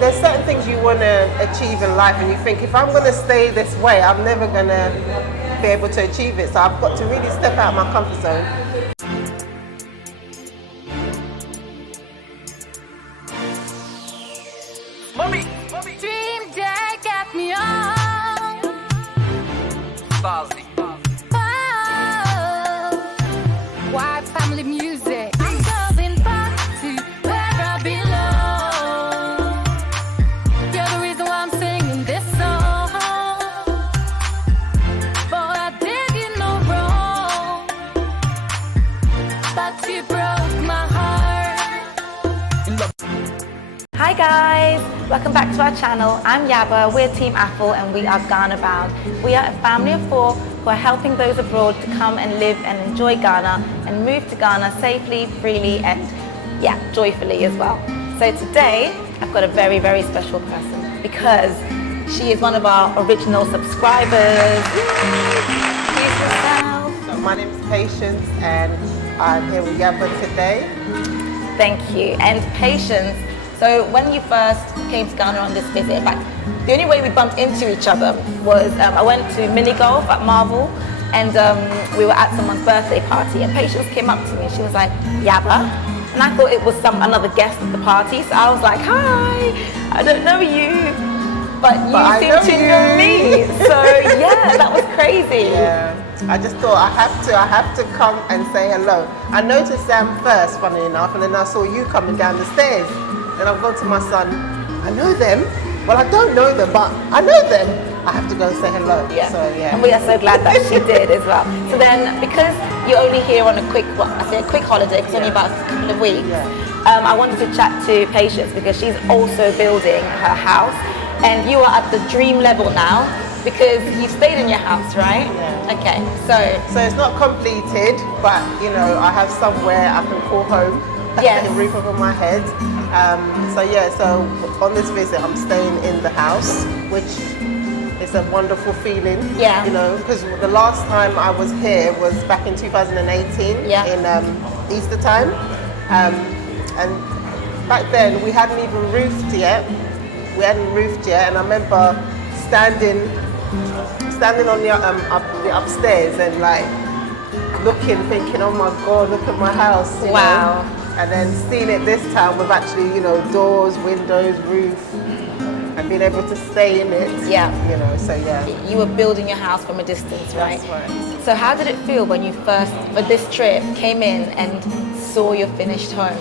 There's certain things you want to achieve in life and you think if I'm going to stay this way, I'm never going to be able to achieve it. So I've got to really step out of my comfort zone. Smobby! Dream that got me on. Starzy. Oh, white family music. I'm going back to where I belong. You're the reason why I'm singing this song. Boy, I did you no wrong, but you broke my heart. Hi guys, welcome back to our channel. I'm Yaba, we're Team Apple and we are Ghana bound. We are a family of 4 who are helping those abroad to come and live and enjoy Ghana and move to Ghana safely, freely and joyfully as well. So today I've got a very, very special person because she is one of our original subscribers. Introduce yourself. So my name is Patience and I'm here with Yaba today. Thank you. And Patience, so when you first came to Ghana on this visit, like the only way we bumped into each other was I went to mini golf at Marvel and we were at someone's birthday party and Patience came up to me and she was like, Yaba? And I thought it was another guest at the party, so I was like, hi, I don't know you, but you seem to know me. So yeah, that was crazy. Yeah. I just thought I have to come and say hello. I noticed Sam first, funny enough, and then I saw you coming down the stairs. Then I've gone to my son, I know them. Well, I don't know them, but I know them. I have to go and say hello. Yeah. So, yeah. And we are so glad that she did as well. So then, because you're only here on a quick, a quick holiday, because only about a couple of weeks, I wanted to chat to Patience because she's also building her house. And you are at the dream level now because you stayed in your house, right? Yeah. Okay, so it's not completed, but you know, I have somewhere I can call home. Yes. A roof over my head. So on this visit, I'm staying in the house, which is a wonderful feeling. Yeah. You know, because the last time I was here was back in 2018 in Easter time, and back then we hadn't even roofed yet. And I remember standing on the upstairs and like looking, thinking, oh my God, look at my house. You know? And then seeing it this time with actually, you know, doors, windows, roof, and being able to stay in it. Yeah. You know, so yeah. You were building your house from a distance, right? That's right. So how did it feel when you first, for this trip, came in and saw your finished home?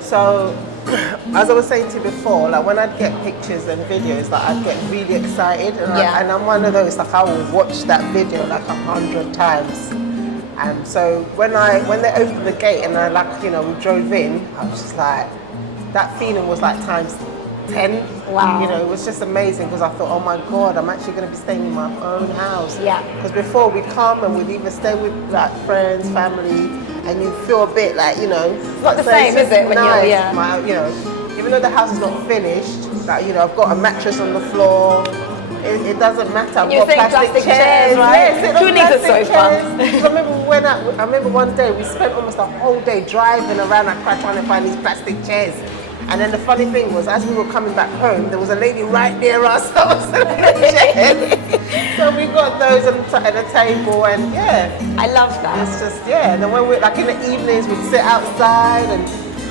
So, as I was saying to you before, like when I'd get pictures and videos, like I'd get really excited, and, and I'm one of those, like I will watch that video like 100 times. And so when they opened the gate and I we drove in, I was just like, that feeling was like times 10. Wow. You know, it was just amazing because I thought, oh my God, I'm actually going to be staying in my own house. Yeah. Because before we come and we'd either stay with like friends, family, and you feel a bit like, you know, it's not the same, is it? When you're, you know, even though the house is not finished, like, you know, I've got a mattress on the floor. It doesn't matter. I've got plastic chairs, right? Yes, who needs a sofa? I remember one day we spent almost a whole day driving around Accra trying to find these plastic chairs. And then the funny thing was, as we were coming back home, there was a lady right near us that was selling the chairs. So we got those at the table, and yeah. I love that. It's just, and then when we're like in the evenings, we'd sit outside, and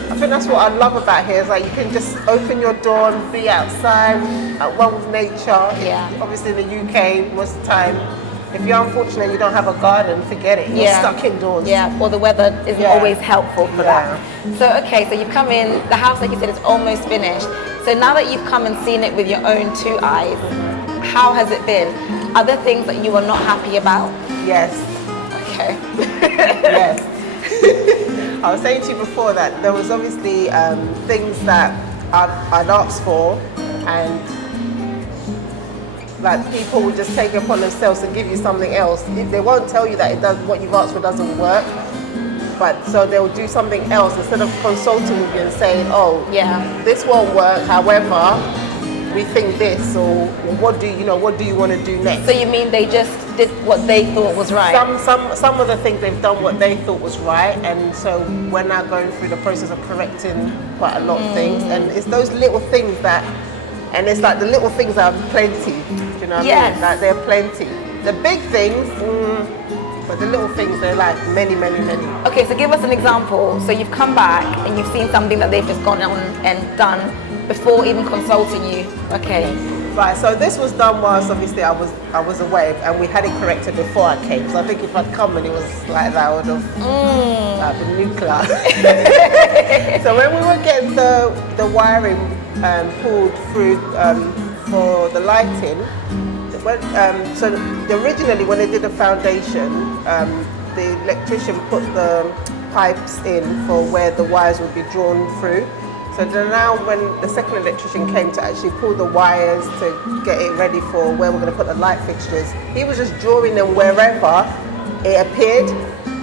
I think that's what I love about here, is like you can just open your door and be outside, at one with nature. Yeah. Obviously in the UK, most of the time, if you're unfortunate you don't have a garden, forget it. You're stuck indoors. Yeah, or the weather isn't always helpful for that. So okay, so you've come in, the house, like you said, is almost finished. So now that you've come and seen it with your own 2 eyes, how has it been? Are there things that you are not happy about? Yes. Okay. Yes. I was saying to you before that there was obviously things that I'd asked for, and like people will just take it upon themselves to give you something else. They won't tell you that it does, what you've asked for doesn't work, but so they'll do something else instead of consulting with you and saying, oh, this won't work, however, rethink this, or what do you want to do next? So you mean they just did what they thought was right? Some of the things they've done what they thought was right, and so we're now going through the process of correcting quite a lot of things, and it's those little things that, and it's like the little things are plenty. Do you know what I mean? Like they're plenty. The big things, but the little things, they're like many, many, many. Okay, so give us an example. So you've come back and you've seen something that they've just gone on and done before even consulting you. Okay. Right, so this was done whilst obviously I was away, and we had it corrected before I came. So I think if I'd come and it was like that, I would have been nuclear. So when we were getting the wiring pulled through for the lighting, so originally when they did the foundation, the electrician put the pipes in for where the wires would be drawn through. So now when the second electrician came to actually pull the wires to get it ready for where we're going to put the light fixtures, he was just drawing them wherever it appeared.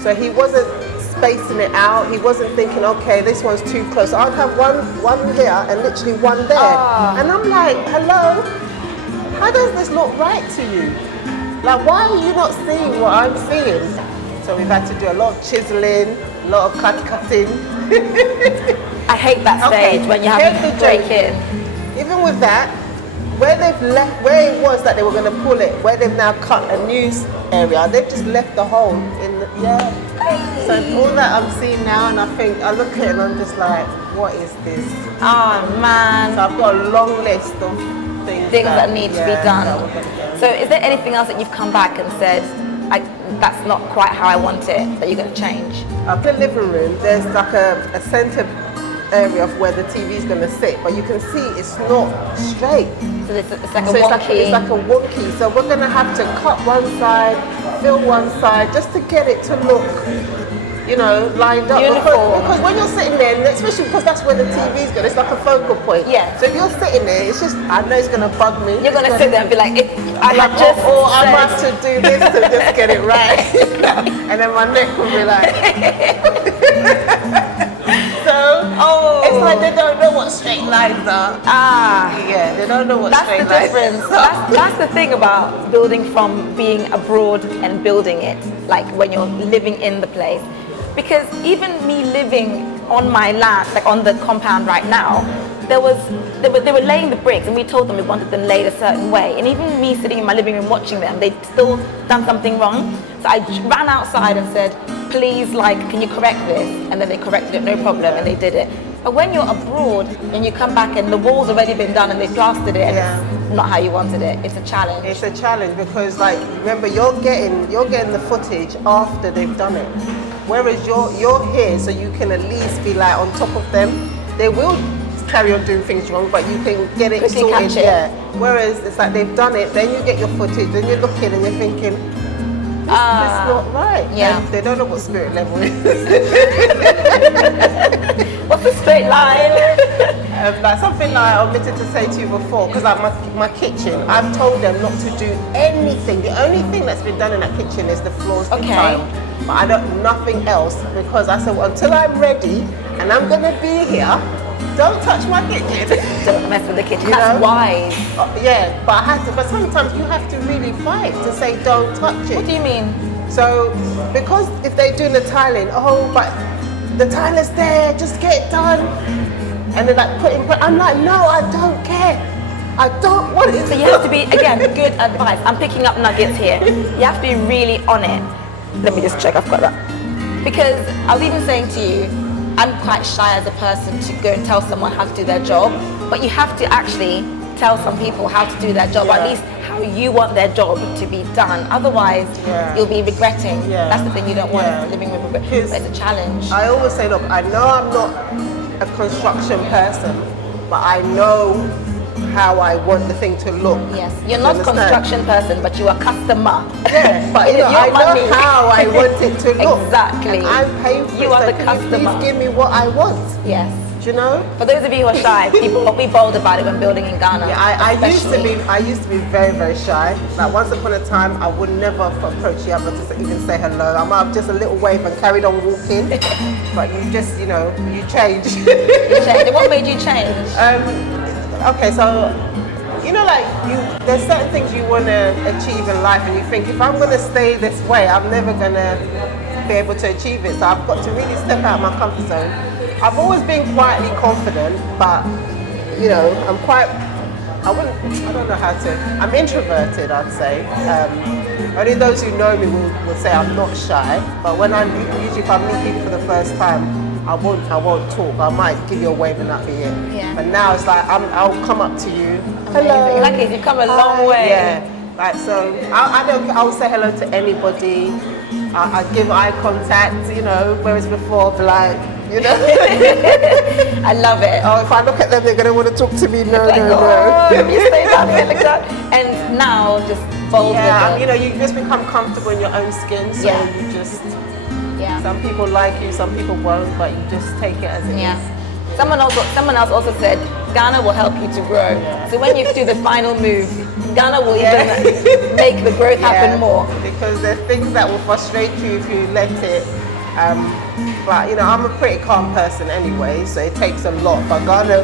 So he wasn't spacing it out. He wasn't thinking, okay, this one's too close. I'd have one here and literally one there. And I'm like, hello? How does this look right to you? Like, why are you not seeing what I'm seeing? So we've had to do a lot of chiseling, a lot of cutting. I hate that stage when you have to break in. Even with that, where they've left, where it was that they were going to pull it, where they've now cut a new area, they've just left the hole in the, So all that I'm seeing now, and I look at it and I'm just like, what is this? Oh man. So I've got a long list of things that need to be done. So is there anything else that you've come back and said, that's not quite how I want it, that you're going to change? Up in the living room, there's like a centre area of where the TV is going to sit, but you can see it's not straight. So it's like a wonky. It's like a wonky. So we're going to have to cut one side, fill one side, just to get it to look, lined up. Because when you're sitting there, and especially because that's where the TV is going, it's like a focal point. Yeah. So if you're sitting there, it's just, I know it's going to bug me. You're going to sit there and be like, I must to do this to just get it right. And then my neck will be like. It's like they don't know what straight lines are. Yeah, they don't know what straight lines are. That's the difference. That's the thing about building from being abroad and building it, like when you're living in the place. Because even me living on my land, like on the compound right now, they were laying the bricks, and we told them we wanted them laid a certain way. And even me sitting in my living room watching them, they'd still done something wrong. So I ran outside and said, please, can you correct this? And then they corrected it, no problem, and they did it. But when you're abroad and you come back and the wall's already been done and they've plastered it, and it's not how you wanted it, it's a challenge. It's a challenge because, remember, you're getting the footage after they've done it. Whereas you're here, so you can at least be on top of them. They will carry on doing things wrong, but you can get it sorted. Yeah. Whereas it's like they've done it, then you get your footage, then you're looking and you're thinking, it's not right. Yeah. And they don't know what spirit level is. What's the straight line? Something I omitted to say to you before, because my kitchen, I've told them not to do anything. The only thing that's been done in that kitchen is the floors and tile. But I don't, nothing else, because I said, well, until I'm ready and I'm going to be here, don't touch my kitchen. Don't mess with the kitchen. That's wise. Yeah, but sometimes you have to really fight to say don't touch it. What do you mean? So, because if they're doing the tiling, but the tile is there, just get it done. And they're I'm like, no, I don't care. I don't want it. So you have to be, again, good advice. I'm picking up nuggets here. You have to be really on it. Let me just check, I've got that. Because I was even saying to you, I'm quite shy as a person to go and tell someone how to do their job, but you have to actually tell some people how to do their job, or at least how you want their job to be done. Otherwise, you'll be regretting. That's the thing you don't want in living with regret. But it's a challenge. I always say, look, I know I'm not a construction person, but I know how I want the thing to look. Yes, you're not a construction person, but you're a customer. Yeah, but I know how I want it to look. Exactly. And I'm paying for it. You are the Can customer. you please give me what I want? Yes. Do you know? For those of you who are shy, people be bold about it when building in Ghana. Yeah, I used to be very, very shy. Like once upon a time, I would never approach you, but to even say hello. I might have just a little wave and carried on walking. But you just, you change. You changed. What made you change? Okay, so you know, like there's certain things you want to achieve in life, and you think if I'm going to stay this way, I'm never going to be able to achieve it. So I've got to really step out of my comfort zone. I've always been quietly confident, but you know, I don't know how to. I'm introverted, I'd say. Only those who know me will say I'm not shy. But when usually if I meet people for the first time, I won't talk. I might give you a wave and that'll be it. Yeah. But now it's like I'll come up to you. Amazing. Hello. Like it, you've come a long way. Yeah. Like so, I'll say hello to anybody. I give eye contact. You know, whereas before, I'd be like, you know. I love it. Oh, if I look at them, they're gonna want to talk to me. No, Like, no, oh, no. you stay down there like that. And now just bold Yeah, with it. you know, you just become comfortable in your own skin. So Yeah. you just. Yeah. Some people like you, some people won't, but you just take it as it is. Yeah. Someone else also said Ghana will help you to grow. Yeah. So when you do the final move, Ghana will even make the growth happen more. Because there's things that will frustrate you if you let it. But you know, I'm a pretty calm person anyway, so it takes a lot. But Ghana,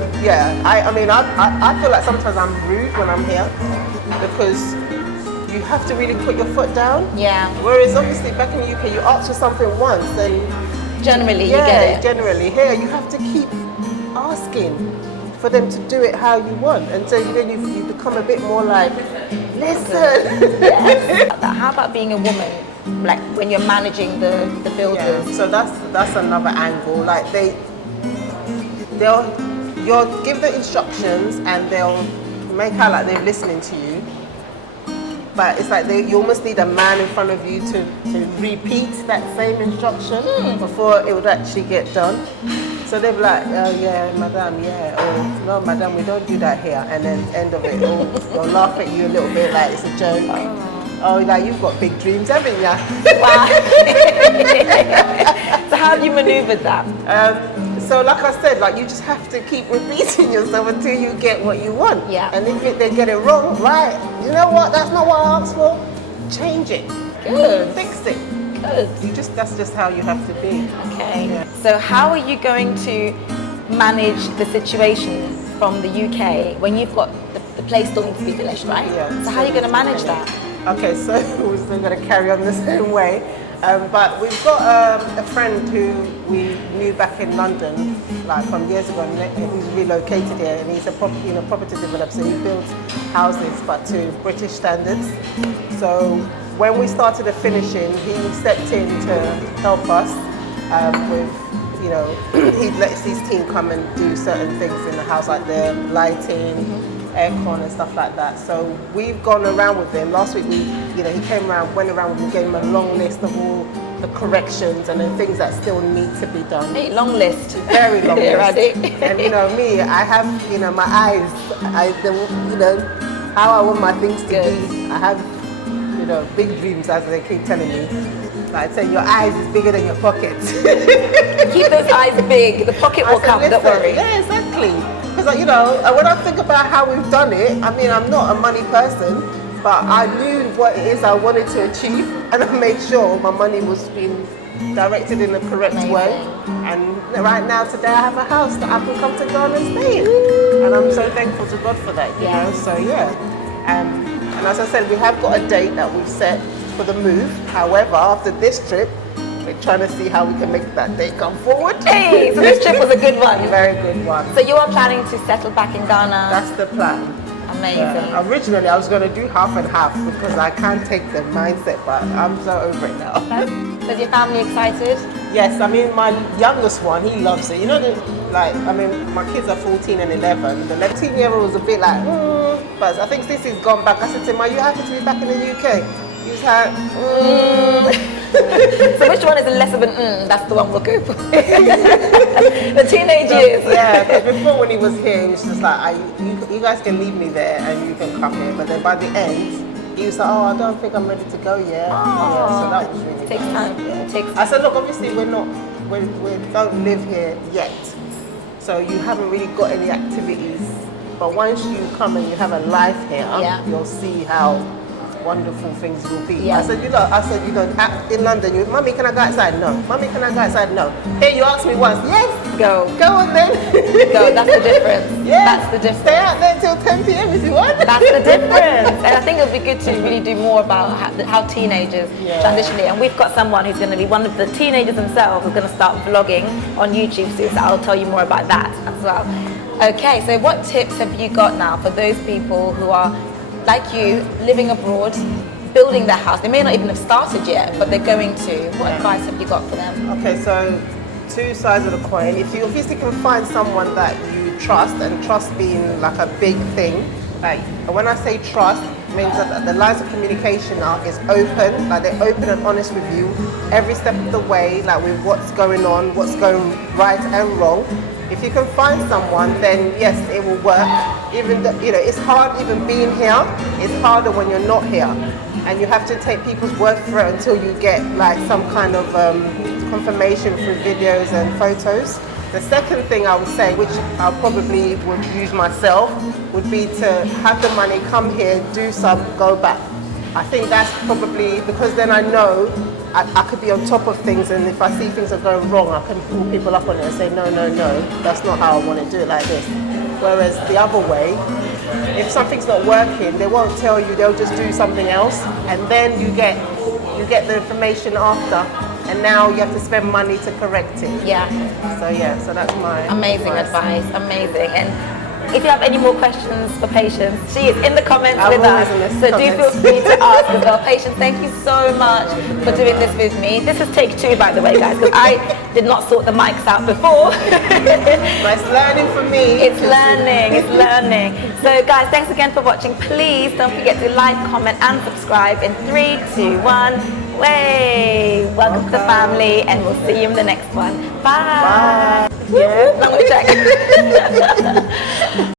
I mean, I feel like sometimes I'm rude when I'm here because you have to really put your foot down. Yeah. Whereas obviously back in the UK, you ask for something once and Generally, you get it. generally here you have to keep asking for them to do it how you want, and so then you become a bit more like, listen. Yes. How about being a woman? Like when you're managing the builders. Yeah, so that's another angle. Like you'll give the instructions and they'll make out like they're listening to you. But it's like you almost need a man in front of you to repeat that same instruction before it would actually get done. So they'll be like, oh yeah, madam, yeah, or no, madam, we don't do that here. And then end of it, they'll laugh at you a little bit like it's a joke. Oh, like you've got big dreams, haven't you? Wow. So how do you maneuver that? So like I said, like you just have to keep repeating yourself until you get what you want. Yeah. And if they get it wrong, right, you know what, that's not what I asked for, change it. Good. Fix it. Good. That's just how you have to be. Okay. Yeah. So how are you going to manage the situation from the UK when you've got the place still needs to be finished, right? Yeah. So how are you going to manage that? Okay, so we're still going to carry on the same way. But we've got a friend who we knew back in London, like from years ago, and he's relocated here, and he's a property developer, so he builds houses, but to British standards. So when we started the finishing, he stepped in to help us with, you know, he lets his team come and do certain things in the house, like the lighting, aircon and stuff like that. So we've gone around with him. Last week, he came around, went around with me, gave him a long list of all the corrections and then things that still need to be done. Hey, long list. Very long list. Ready? And you know me, I have, you know, my eyes, you know, how I want my things to be. I have, you know, big dreams, as they keep telling me. Like I say, your eyes is bigger than your pockets. Keep those eyes big. The pocket will come, don't worry. Yeah, exactly. Because, you know, when I think about how we've done it, I mean, I'm not a money person, but I knew what it is I wanted to achieve, and I made sure my money was being directed in the correct way. And right now, today, I have a house that I can come to Ghana and stay in. And I'm so thankful to God for that, you know? So, yeah. And as I said, we have got a date that we've set for the move. However, after this trip, we're trying to see how we can make that date come forward. Hey, so this trip was a good one. Very good one. So you are planning to settle back in Ghana? That's the plan. Amazing. Originally, I was going to do half and half because I can't take the mindset, but I'm so over it now. So is your family excited? Yes, I mean, my youngest one, he loves it. You know, I mean, my kids are 14 and 11. The 11-year-old was a bit like, but I think since he's gone back, I said to him, are you happy to be back in the UK? He's like, So which one is less of an that's the one we'll go for. The teenage years. Yeah, because before when he was here, he was just like, you guys can leave me there and you can come here. But then by the end, he was like, oh, I don't think I'm ready to go yet. Yeah, so that was really Takes nice. time. Yeah. It takes I said, look, obviously we don't live here yet. So you haven't really got any activities. But once you come and you have a life here, you'll see how wonderful things will be. Yeah. I said, in London, Mummy, can I go outside? No. Mummy, can I go outside? No. Hey, you asked me once. Yes. Go. Go on then. Go. That's the difference. Yeah. That's the difference. Stay out there till 10 p.m. if you want. That's the difference. And I think it would be good to really do more about how teenagers transitionally. And we've got someone who's going to be one of the teenagers themselves who's going to start vlogging on YouTube soon. So I'll tell you more about that as well. Okay, so what tips have you got now for those people who are, like you, living abroad, building their house? They may not even have started yet, but they're going to. What advice have you got for them? Okay, so two sides of the coin. If you obviously can find someone that you trust, and trust being like a big thing, like when I say trust, it means that the lines of communication is open, like they're open and honest with you every step of the way, like with what's going on, what's going right and wrong. If you can find someone, then yes, it will work. Even though, it's hard even being here. It's harder when you're not here, and you have to take people's word for it until you get like some kind of confirmation through videos and photos. The second thing I would say, which I probably would use myself, would be to have the money, come here, do some, go back. I think that's probably, because then I know I could be on top of things, and if I see things are going wrong, I can pull people up on it and say, no, that's not how I want to do it, like this. Whereas the other way, if something's not working, they won't tell you, they'll just do something else, and then you get the information after, and now you have to spend money to correct it. Yeah. So that's my amazing advice. Amazing. And if you have any more questions for Patience, she is in the comments with us. So do feel free to ask as well. Patience, thank you so much for doing this with me. This is take 2, by the way, guys, because I did not sort the mics out before. But it's learning for me. It's learning. So guys, thanks again for watching. Please don't forget to like, comment and subscribe in 3, 2, 1. Way! Welcome to the family, and we'll see you in the next one. Bye! Bye. Yeah. I'm going to check.